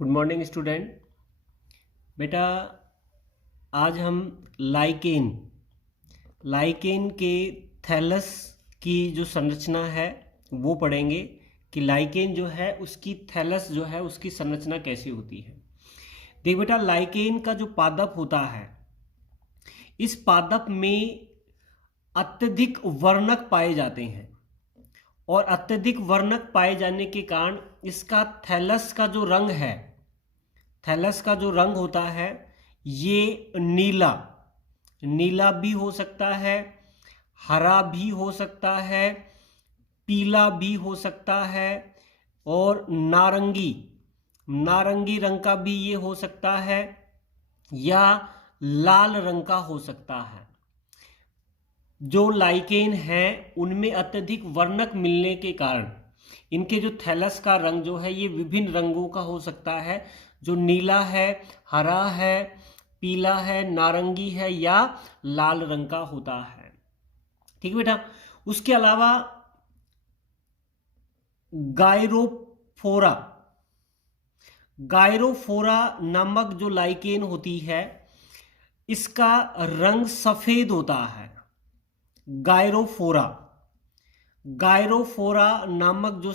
Good morning student. बेटा आज हम लाइकेन के थैलस की जो संरचना है वो पढ़ेंगे कि लाइकेन जो है उसकी थैलस जो है उसकी संरचना कैसी होती है। देख बेटा, लाइकेन का जो पादप होता है, इस पादप में अत्यधिक वर्णक पाए जाते हैं और अत्यधिक वर्णक पाए जाने के कारण इसका थैलस का जो रंग है, थैलस का जो रंग होता है ये नीला भी हो सकता है, हरा भी हो सकता है, पीला भी हो सकता है और नारंगी रंग का भी ये हो सकता है या लाल रंग का हो सकता है। जो लाइकेन है उनमें अत्यधिक वर्णक मिलने के कारण इनके जो थैलस का रंग जो है ये विभिन्न रंगों का हो सकता है, जो नीला है, हरा है, पीला है, नारंगी है या लाल रंग का होता है। ठीक बेटा। उसके अलावा गायरोफोरा नामक जो लाइकेन होती है इसका रंग सफेद होता है। गायरोफोरा नामक जो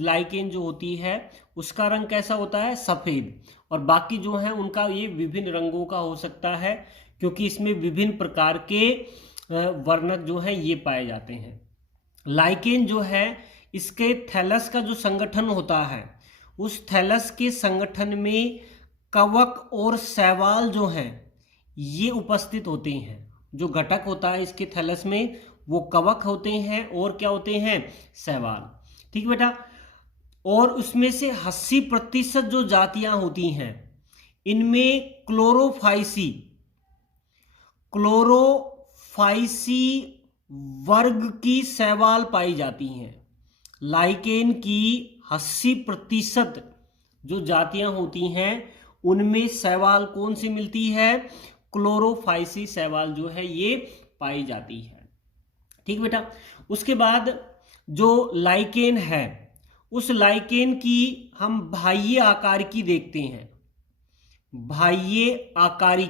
लाइकेन जो होती है उसका रंग कैसा होता है? सफेद। और बाकी जो है उनका ये विभिन्न रंगों का हो सकता है, क्योंकि इसमें विभिन्न प्रकार के वर्णक जो है ये पाए जाते हैं। लाइकेन जो है इसके थैलस का जो संगठन होता है, उस थैलस के संगठन में कवक और शैवाल जो हैं ये उपस्थित होते हैं। जो घटक होता है इसके थैलस में वो कवक होते हैं और क्या होते हैं? शैवाल। ठीक बेटा। और उसमें से 80% जो जातियां होती हैं इनमें क्लोरोफाइसी वर्ग की शैवाल पाई जाती हैं। लाइकेन की 80% जो जातियां होती हैं उनमें शैवाल कौन सी मिलती है? क्लोरोफाइसी शैवाल जो है ये पाई जाती है। ठीक बेटा। उसके बाद जो लाइकेन है उस लाइकेन की हम बाह्य आकार की देखते हैं। बाह्य आकारी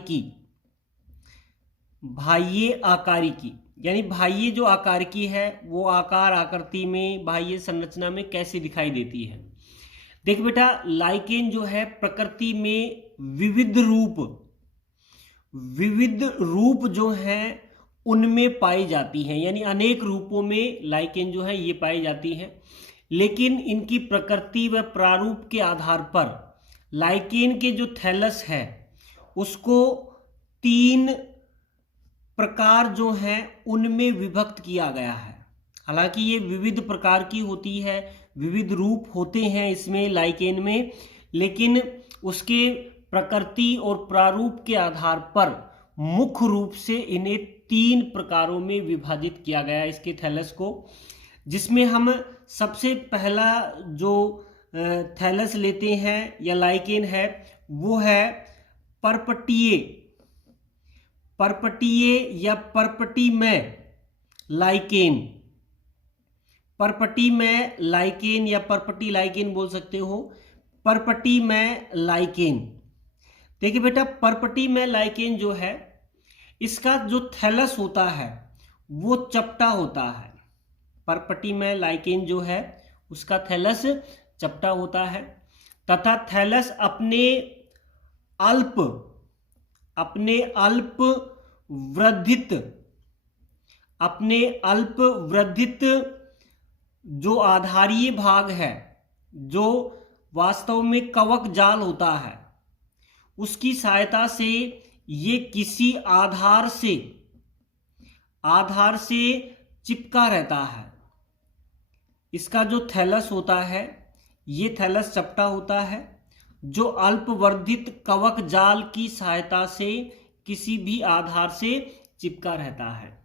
की यानी बाह्य जो आकार की है वो आकृति में, बाह्य संरचना में कैसे दिखाई देती है। देख बेटा, लाइकेन जो है प्रकृति में विविध रूप जो हैं उनमें पाई जाती हैं, यानी अनेक रूपों में लाइकेन जो है ये पाई जाती है। लेकिन इनकी प्रकृति व प्रारूप के आधार पर लाइकेन के जो थैलस है उसको 3 प्रकार जो हैं उनमें विभक्त किया गया है। हालांकि ये विविध प्रकार की होती है, विविध रूप होते हैं इसमें लाइकेन में, लेकिन उसके प्रकृति और प्रारूप के आधार पर मुख्य रूप से इन्हें 3 प्रकारों में विभाजित किया गया है इसके थैलस को। जिसमें हम सबसे पहला जो थैलस लेते हैं या लाइकेन है वो है परपटीय या परपटीमय लाइकेन। परपटीमय लाइकेन या परपटी लाइकेन बोल सकते हो। परपटीमय लाइकेन, देखिए बेटा, परपटीमय लाइकेन जो है इसका जो थैलस होता है वो चपटा होता है। परपटीमय लाइकेन जो है उसका थैलस चपटा होता है तथा थैलस अपने अल्प वर्धित जो आधारीय भाग है, जो वास्तव में कवक जाल होता है, उसकी सहायता से ये किसी आधार से चिपका रहता है। इसका जो थैलस होता है ये थैलस चपटा होता है, जो अल्पवर्धित कवक जाल की सहायता से किसी भी आधार से चिपका रहता है।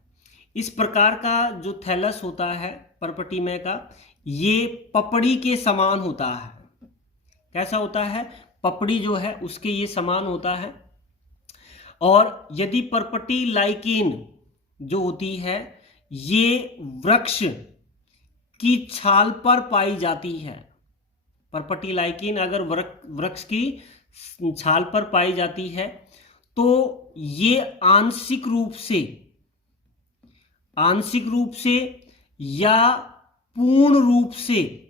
इस प्रकार का जो थैलस होता है परपटीमय का, ये पपड़ी के समान होता है। कैसा होता है? पपड़ी जो है उसके ये समान होता है। और यदि परपटी लाइकेन जो होती है ये वृक्ष की छाल पर पाई जाती है, पर्पटी लाइकेन अगर वृक्ष की छाल पर पाई जाती है तो ये आंशिक रूप से या पूर्ण रूप से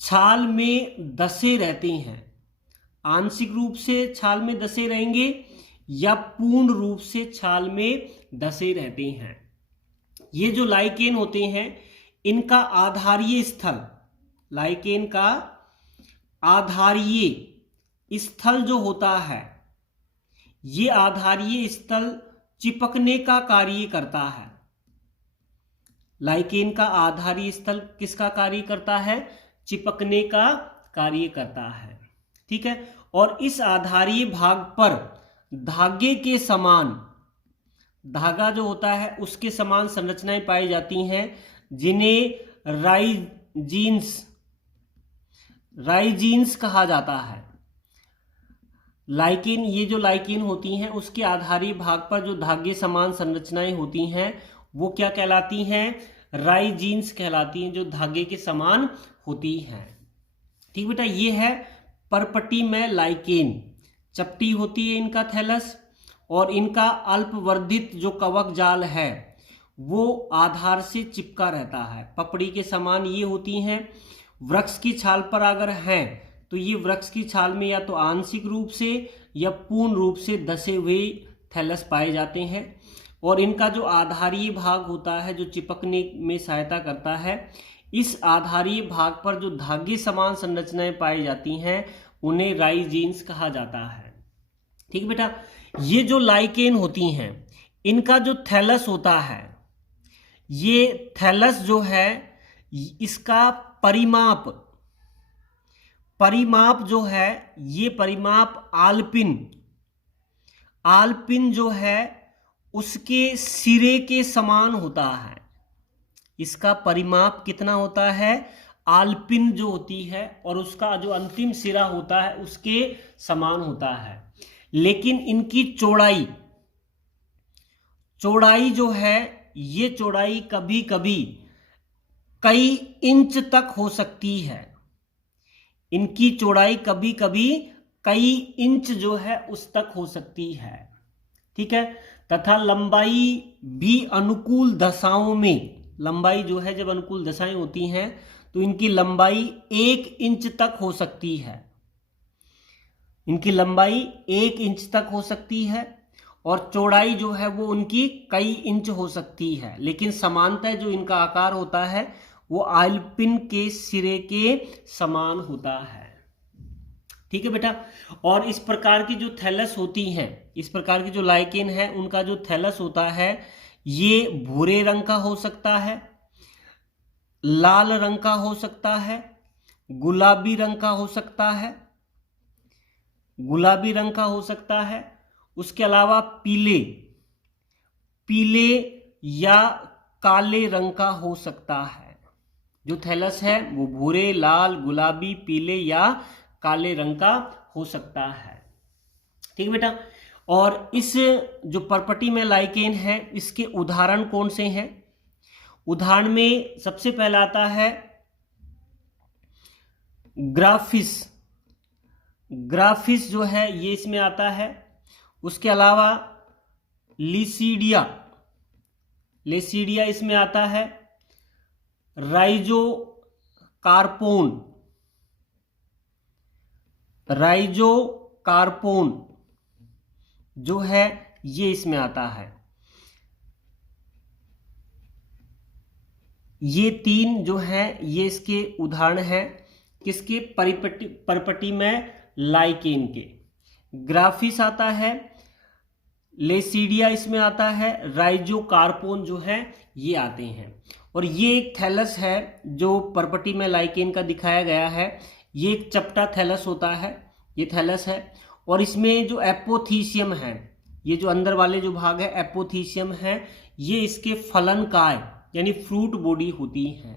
छाल में धसे रहते हैं। आंशिक रूप से छाल में धसे रहेंगे या पूर्ण रूप से छाल में धसे रहते हैं। ये जो लाइकेन होते हैं इनका आधारीय स्थल, लाइकेन का आधारीय स्थल जो होता है, ये आधारीय स्थल चिपकने का कार्य करता है। लाइकेन का आधारीय स्थल किसका कार्य करता है? चिपकने का कार्य करता है। ठीक है। और इस आधारीय भाग पर धागे के समान, धागा जो होता है उसके समान संरचनाएं पाई जाती हैं जिन्हें राइजीन्स कहा जाता है। लाइकेन, ये जो लाइकेन होती हैं उसके आधारीय भाग पर जो धागे समान संरचनाएं होती हैं वो क्या कहलाती हैं? राइजीन्स कहलाती हैं, जो धागे के समान होती हैं। ठीक बेटा, ये है पर्पटी में लाइकेन। चपटी होती है इनका थैलस और इनका अल्पवर्धित जो कवक जाल है वो आधार से चिपका रहता है। पपड़ी के समान ये होती हैं। वृक्ष की छाल पर अगर हैं तो ये वृक्ष की छाल में या तो आंशिक रूप से या पूर्ण रूप से धसे हुए थैलस पाए जाते हैं। और इनका जो आधारीय भाग होता है जो चिपकने में सहायता करता है, इस आधारीय भाग पर जो धागे समान संरचनाएं पाई जाती हैं उन्हें राइजीन्स कहा जाता है। ठीक बेटा, ये जो लाइकेन होती हैं इनका जो थैलस होता है, ये थैलस जो है इसका परिमाप जो है, ये परिमाप आल्पिन जो है उसके सिरे के समान होता है। इसका परिमाप कितना होता है? आल्पिन जो होती है और उसका जो अंतिम सिरा होता है उसके समान होता है। लेकिन इनकी चौड़ाई जो है, ये चौड़ाई कभी कभी कई इंच तक हो सकती है। इनकी चौड़ाई कभी कभी कई इंच जो है उस तक हो सकती है। ठीक है। तथा लंबाई भी अनुकूल दशाओं में, लंबाई जो है जब अनुकूल दशाएं होती हैं तो इनकी लंबाई 1 इंच तक हो सकती है। इनकी लंबाई 1 इंच तक हो सकती है और चौड़ाई जो है वो उनकी कई इंच हो सकती है। लेकिन समानतः जो इनका आकार होता है वो आल्पिन के सिरे के समान होता है। ठीक है बेटा। और इस प्रकार की जो थैलस होती हैं, इस प्रकार की जो लाइकेन है उनका जो थैलस होता है ये भूरे रंग का हो सकता है, लाल रंग का हो सकता है, गुलाबी रंग का हो सकता है, गुलाबी रंग का हो सकता है। उसके अलावा पीले या काले रंग का हो सकता है। जो थैलस है वो भूरे, लाल, गुलाबी, पीले या काले रंग का हो सकता है। ठीक है बेटा। और इस जो पर्पटी में लाइकेन है इसके उदाहरण कौन से हैं? उदाहरण में सबसे पहला आता है ग्राफिस जो है ये इसमें आता है। उसके अलावा लेसीडिया इसमें आता है। राइजोकार्पोन जो है ये इसमें आता है। ये 3 जो है ये इसके उदाहरण हैं। किसके? पर्पटी में लाइकेन के। ग्राफिस आता है, लेसीडिया इसमें आता है, राइजोकार्पोन जो है ये आते हैं। और ये एक थैलस है जो पर्पटी में लाइकेन का दिखाया गया है। ये एक चपटा थैलस होता है, ये थैलस है। और इसमें जो एपोथीसियम है, ये जो अंदर वाले जो भाग है एपोथीसियम है, ये इसके फलनकाय यानी फ्रूट बॉडी होती है।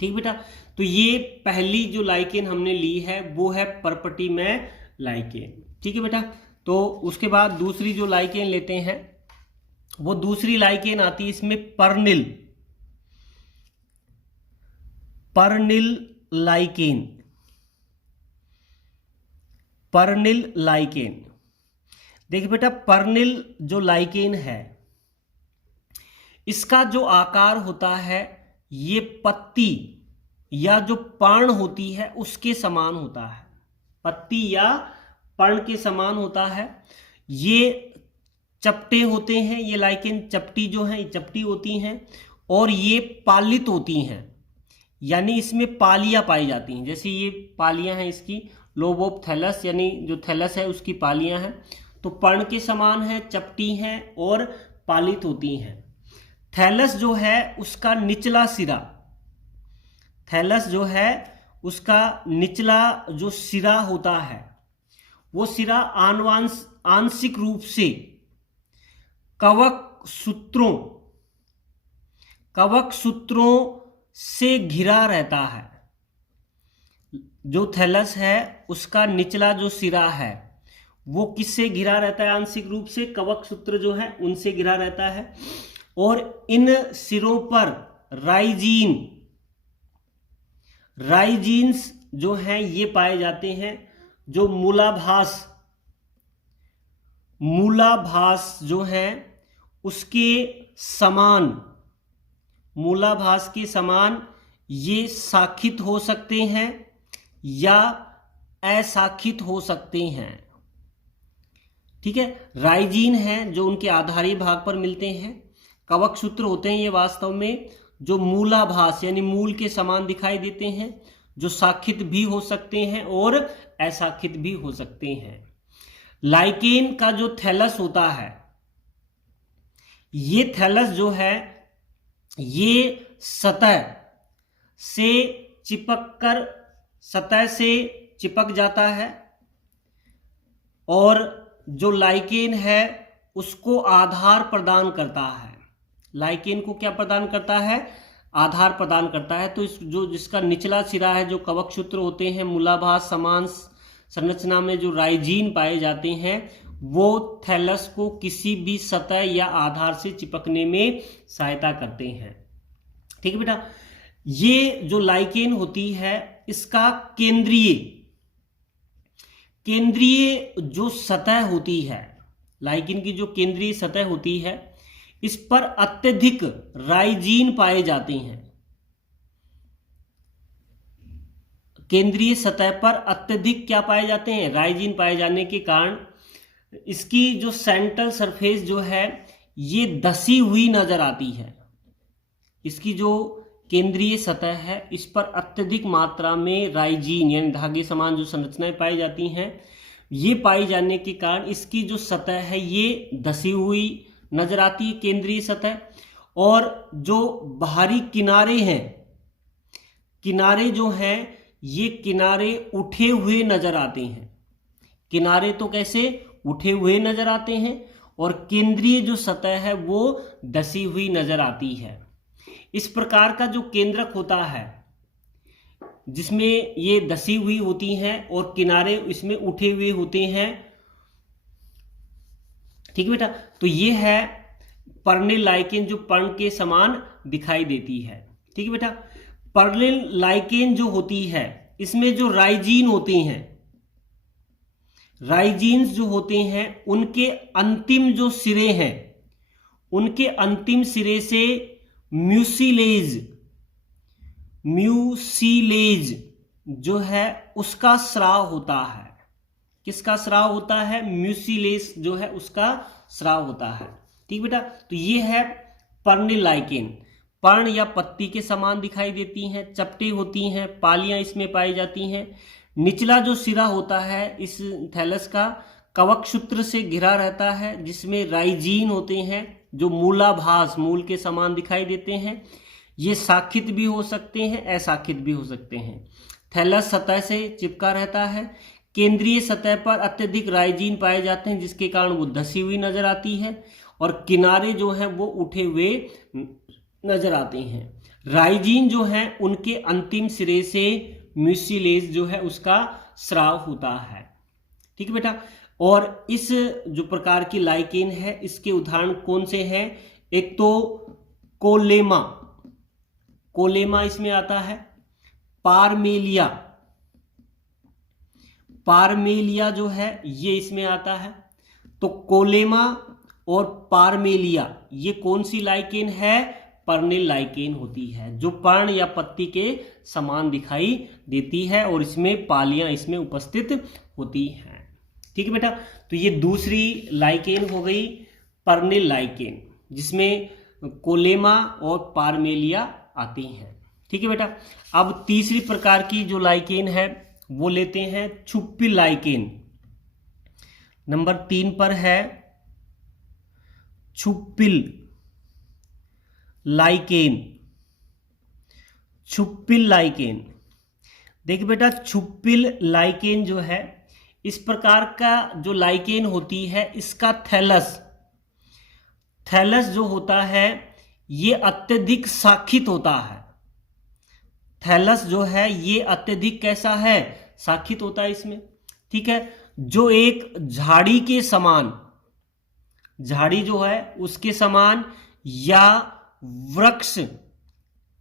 ठीक बेटा। तो ये पहली जो लाइकेन हमने ली है वो है पर्पटी में लाइकेन। ठीक है बेटा। तो उसके बाद दूसरी जो लाइकेन लेते हैं वो दूसरी लाइकेन आती है इसमें पर्निल लाइकेन, पर्निल लाइकेन। देखिए बेटा, पर्निल जो लाइकेन है, इसका जो आकार होता है ये पत्ती या जो पर्ण होती है उसके समान होता है, पत्ती या पर्ण के समान होता है। ये चपटे होते हैं, ये लाइकेन चपटी जो है चपटी होती हैं, और ये पालित होती हैं, यानी इसमें पालियां पाई जाती हैं। जैसे ये पालियां हैं इसकी, लोब ऑफ थैलस, यानी जो थैलस है उसकी पालियां हैं, तो पर्ण के समान है, चपटी हैं और पालित होती हैं। थैलस जो है उसका निचला सिरा, थैलस जो है उसका निचला जो सिरा होता है, वो सिरा आंशिक रूप से कवक सूत्रों से घिरा रहता है। जो थैलस है उसका निचला जो सिरा है वो किससे घिरा रहता है? आंशिक रूप से कवक सूत्र जो है उनसे घिरा रहता है। और इन सिरों पर राइजीन्स जो हैं ये पाए जाते हैं, जो मूलाभास जो है उसके समान, मूलाभास के समान ये शाखित हो सकते हैं या अशाखित हो सकते हैं। ठीक है, राइजीन है जो उनके आधारी भाग पर मिलते हैं, कवक सूत्र होते हैं ये वास्तव में जो मूलाभास यानी मूल के समान दिखाई देते हैं, जो शाखित भी हो सकते हैं और अशाखित भी हो सकते हैं। लाइकेन का जो थैलस होता है, ये थैलस जो है ये सतह से चिपक जाता है, और जो लाइकेन है उसको आधार प्रदान करता है। लाइकेन को क्या प्रदान करता है? आधार प्रदान करता है। तो इस जो जिसका निचला सिरा है, जो कवक सूत्र होते हैं, मूलाभास समान संरचना में जो राइजीन पाए जाते हैं, वो थैलस को किसी भी सतह या आधार से चिपकने में सहायता करते हैं। ठीक है बेटा, ये जो लाइकेन होती है इसका केंद्रीय जो सतह होती है, लाइकेन की जो केंद्रीय सतह होती है, इस पर अत्यधिक राइजीन पाए जाते हैं। केंद्रीय सतह पर अत्यधिक क्या पाए जाते हैं? राइजीन पाए जाने के कारण इसकी जो सेंट्रल सरफेस जो है ये धसी हुई नजर आती है। इसकी जो केंद्रीय सतह है इस पर अत्यधिक मात्रा में राइजीन यानी धागे समान जो संरचनाएं पाई जाती हैं, ये पाई जाने के कारण इसकी जो सतह है ये धसी हुई नजर आती है, केंद्रीय सतह। और जो बाहरी किनारे हैं, किनारे जो हैं ये किनारे उठे हुए नजर आते हैं। किनारे तो कैसे उठे हुए नजर आते हैं, और केंद्रीय जो सतह है वो धसी हुई नजर आती है। इस प्रकार का जो केंद्रक होता है जिसमें ये धसी हुई होती हैं और किनारे इसमें उठे हुए होते हैं, ठीक है बेटा, तो ये है पर्निल लाइकेन जो पर्ण के समान दिखाई देती है। ठीक है बेटा, पर्निल लाइकेन जो होती है इसमें जो राइजीन होते हैं, राइजीन्स जो होते हैं उनके अंतिम जो सिरे हैं, उनके अंतिम सिरे से म्यूसिलेज जो है उसका स्राव होता है। किसका स्राव होता है? म्यूसिलेज जो है उसका स्राव होता है। ठीक बेटा, तो ये है पर्निल लाइकेन। पर्ण या पत्ती के समान दिखाई देती हैं, चपटी होती हैं, पालियां इसमें पाई जाती हैं। निचला जो सिरा होता है इस थैलस का कवक सूत्र से घिरा रहता है, जिसमें राइजीन होते हैं जो मूलाभास मूल के समान दिखाई देते हैं। ये शाखित भी हो सकते हैं, अशाखित भी हो सकते हैं। थैलस सतह से चिपका रहता है, केंद्रीय सतह पर अत्यधिक राइजीन पाए जाते हैं जिसके कारण वो धसी हुई नजर आती है, और किनारे जो हैं वो उठे हुए नजर आते हैं। राइजीन जो हैं उनके अंतिम सिरे से म्यूसिलेज जो है उसका स्राव होता है। ठीक है बेटा, और इस जो प्रकार की लाइकेन है इसके उदाहरण कौन से हैं? एक तो कोलेमा इसमें आता है, पारमेलिया, पारमेलिया जो है ये इसमें आता है। तो कोलेमा और पारमेलिया ये कौन सी लाइकेन है? पर्नेल लाइकेन होती है, जो पर्ण या पत्ती के समान दिखाई देती है और इसमें पालियां इसमें उपस्थित होती हैं। ठीक है बेटा, तो ये दूसरी लाइकेन हो गई पर्नेल लाइकेन, जिसमें कोलेमा और पारमेलिया आती हैं। ठीक है बेटा, अब तीसरी प्रकार की जो लाइकेन है वो लेते हैं छुप्पी लाइकेन। नंबर 3 पर है छुप्पिल लाइकेन। छुप्पिल लाइकेन, देखिए बेटा, छुप्पिल लाइकेन जो है इस प्रकार का जो लाइकेन होती है, इसका थैलस, थैलस जो होता है ये अत्यधिक शाखित होता है। थैलस जो है ये अत्यधिक कैसा है? शाखित होता है इसमें। ठीक है, जो एक झाड़ी के समान, झाड़ी जो है उसके समान या वृक्ष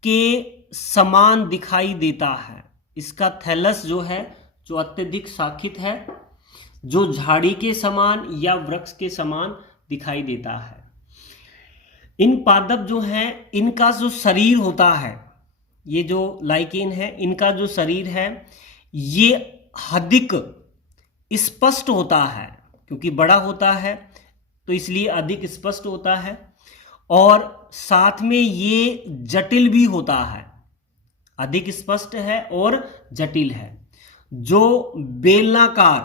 के समान दिखाई देता है। इसका थैलस जो है जो अत्यधिक शाखित है, जो झाड़ी के समान या वृक्ष के समान दिखाई देता है। इन पादप जो हैं इनका जो शरीर होता है, ये जो लाइकेन है इनका जो शरीर है ये अधिक स्पष्ट होता है, क्योंकि बड़ा होता है तो इसलिए अधिक स्पष्ट होता है, और साथ में ये जटिल भी होता है, अधिक स्पष्ट है और जटिल है। जो बेलनाकार,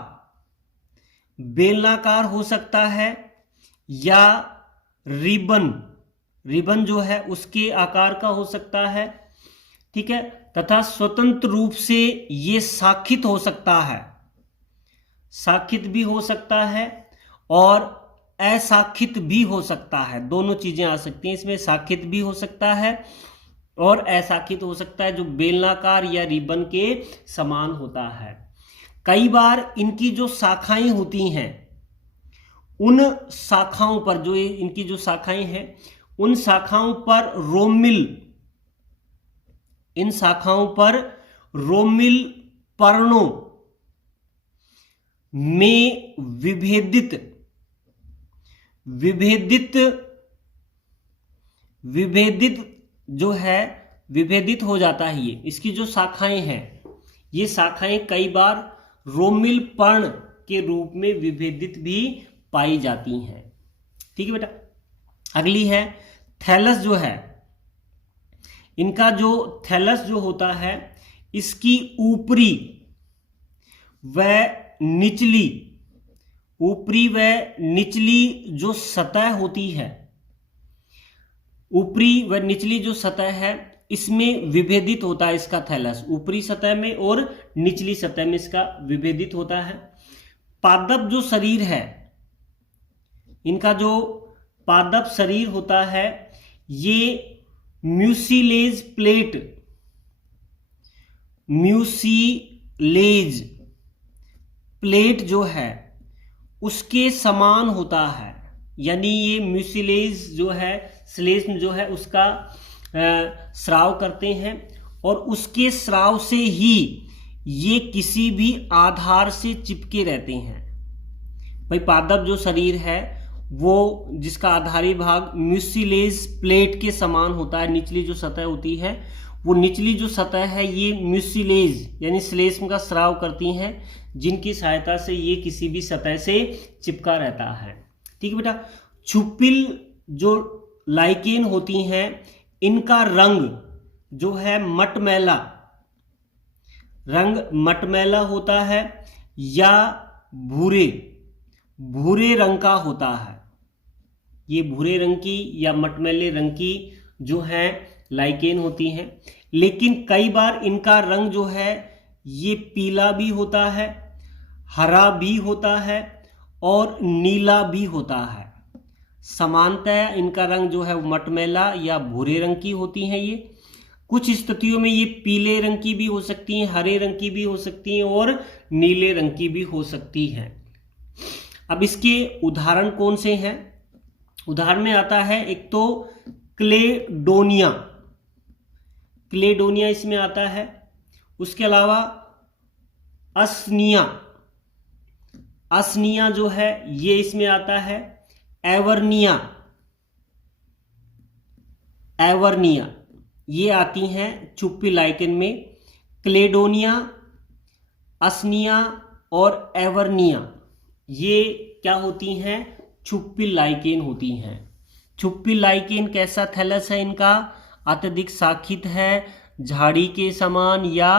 बेलनाकार हो सकता है या रिबन, रिबन जो है उसके आकार का हो सकता है। ठीक है, तथा स्वतंत्र रूप से ये शाखित हो सकता है, शाखित भी हो सकता है और अशाखित भी हो सकता है। दोनों चीजें आ सकती हैं इसमें, शाखित भी हो सकता है और अशाखित हो सकता है, जो बेलनाकार या रिबन के समान होता है। कई बार इनकी जो शाखाएं होती हैं, उन शाखाओं पर, जो इनकी जो शाखाएं हैं उन शाखाओं पर रोमिल, इन शाखाओं पर रोमिल पर्णों में विभेदित जो है विभेदित हो जाता है। ये इसकी जो शाखाएं हैं, ये शाखाएं कई बार रोमिल पर्ण के रूप में विभेदित भी पाई जाती हैं। ठीक है बेटा, अगली है थैलस जो है, इनका जो थैलस जो होता है इसकी ऊपरी व निचली, ऊपरी व निचली जो सतह होती है, ऊपरी व निचली जो सतह है इसमें विभेदित होता है इसका थैलस, ऊपरी सतह में और निचली सतह में इसका विभेदित होता है। पादप जो शरीर है, इनका जो पादप शरीर होता है ये म्यूसिलेज प्लेट, म्यूसिलेज प्लेट जो है उसके समान होता है। यानी ये म्यूसिलेज जो है, श्लेष्म जो है उसका स्राव करते हैं और उसके स्राव से ही ये किसी भी आधार से चिपके रहते हैं। भाई पादप जो शरीर है वो जिसका आधारी भाग म्यूसिलेज प्लेट के समान होता है, निचली जो सतह होती है वो निचली जो सतह है ये म्यूसिलेज यानी श्लेष्म का स्राव करती हैं, जिनकी सहायता से ये किसी भी सतह से चिपका रहता है। ठीक है बेटा, छुप्पिल जो लाइकेन होती हैं इनका रंग जो है मटमैला, रंग मटमैला होता है या भूरे, भूरे रंग का होता है। ये भूरे रंग की या मटमैले रंग की जो है लाइकेन होती हैं, लेकिन कई बार इनका रंग जो है ये पीला भी होता है, हरा भी होता है और नीला भी होता है। सामान्यतः इनका रंग जो है मटमैला या भूरे रंग की होती हैं। ये कुछ स्थितियों में ये पीले रंग की भी हो सकती हैं, हरे रंग की भी हो सकती हैं और नीले रंग की भी हो सकती हैं। अब इसके उदाहरण कौन से हैं? उदाहरण में आता है एक तो क्लेडोनिया, क्लेडोनिया इसमें आता है। उसके अलावा असनिया, असनिया जो है ये इसमें आता है। एवर्निया, एवर्निया ये आती हैं चुप्पी लाइकेन में। क्लेडोनिया, असनिया और एवर्निया ये क्या होती हैं? चुप्पी लाइकेन होती हैं। चुप्पी लाइकेन कैसा थैलस है इनका? अत्यधिक शाखित है, झाड़ी के समान या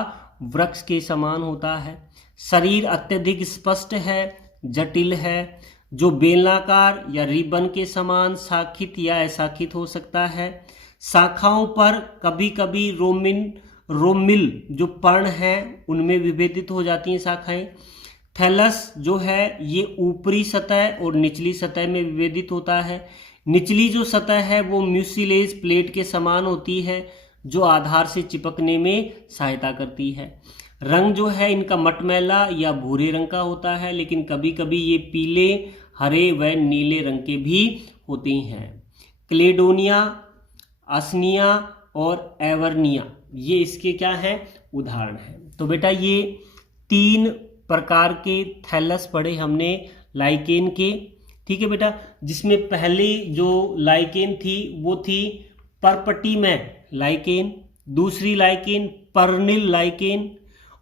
वृक्ष के समान होता है। शरीर अत्यधिक स्पष्ट है, जटिल है, जो बेलनाकार या रिबन के समान शाखित या अशाखित हो सकता है। शाखाओं पर कभी कभी रोमिल जो पर्ण है उनमें विभेदित हो जाती हैं शाखाएं। थैलस जो है ये ऊपरी सतह और निचली सतह में विभेदित होता है। निचली जो सतह है वो म्यूसिलेज प्लेट के समान होती है, जो आधार से चिपकने में सहायता करती है। रंग जो है इनका मटमैला या भूरे रंग का होता है, लेकिन कभी कभी ये पीले, हरे व नीले रंग के भी होते हैं। क्लेडोनिया, असनिया और एवर्निया ये इसके क्या है? उदाहरण हैं। तो बेटा ये 3 प्रकार के थैलस पढ़े हमने लाइकेन के, ठीक है बेटा। जिसमें पहली जो लाइकेन थी वो थी परपटीमेट लाइकेन, दूसरी लाइकेन पर्निल लाइकेन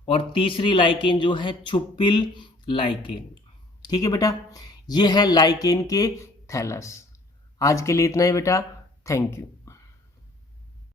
और तीसरी लाइकेन जो है चुप्पिल लाइकेन, ठीक है बेटा। ये है लाइकेन के थैलस। आज के लिए इतना ही बेटा, थैंक यू।